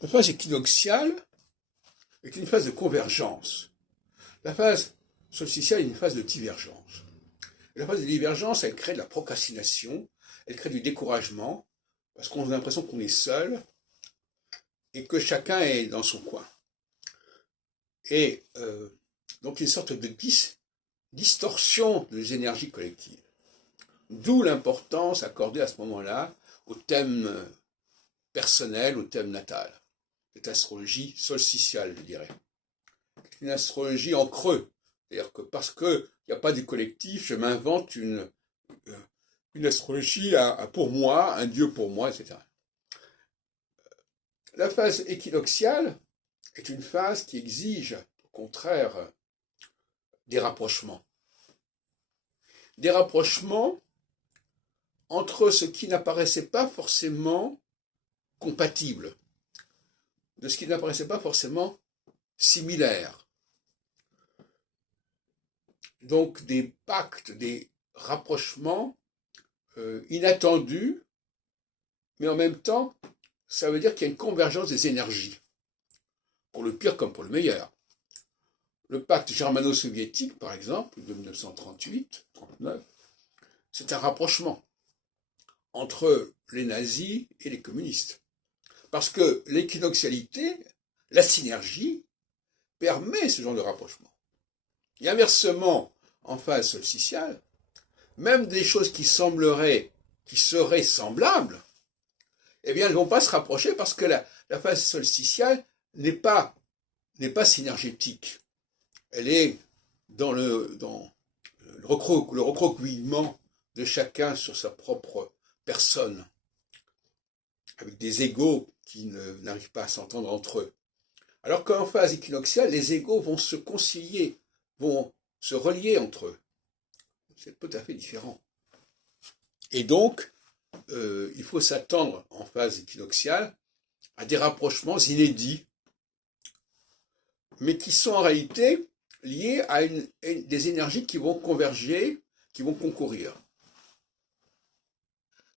La phase équinoxiale est une phase de convergence. La phase solsticiale est une phase de divergence. La phase de divergence, elle crée de la procrastination, elle crée du découragement, parce qu'on a l'impression qu'on est seul et que chacun est dans son coin. Et donc une sorte de distorsion des énergies collectives. D'où l'importance accordée à ce moment-là au thème personnel, au thème natal. Cette astrologie solsticiale, je dirais. Une astrologie en creux. C'est-à-dire que parce qu'il n'y a pas du collectif, je m'invente une astrologie pour moi, un dieu pour moi, etc. La phase équinoxiale est une phase qui exige, au contraire, des rapprochements. Des rapprochements entre ce qui n'apparaissait pas forcément compatible, de ce qui n'apparaissait pas forcément similaire. Donc des pactes, des rapprochements inattendus, mais en même temps, ça veut dire qu'il y a une convergence des énergies, pour le pire comme pour le meilleur. Le pacte germano-soviétique, par exemple, de 1938-39, c'est un rapprochement entre les nazis et les communistes. Parce que l'équinoxialité, la synergie, permet ce genre de rapprochement. Et inversement, en phase solsticiale, même des choses qui seraient semblables, eh bien, elles ne vont pas se rapprocher parce que la phase solsticiale n'est pas synergétique. Elle est dans le recroquevillement de chacun sur sa propre personne, avec des égos qui n'arrivent pas à s'entendre entre eux. Alors qu'en phase équinoxiale, les égos vont se concilier, vont se relier entre eux. C'est tout à fait différent. Et donc, il faut s'attendre en phase équinoxiale à des rapprochements inédits, mais qui sont en réalité liés à des énergies qui vont converger, qui vont concourir.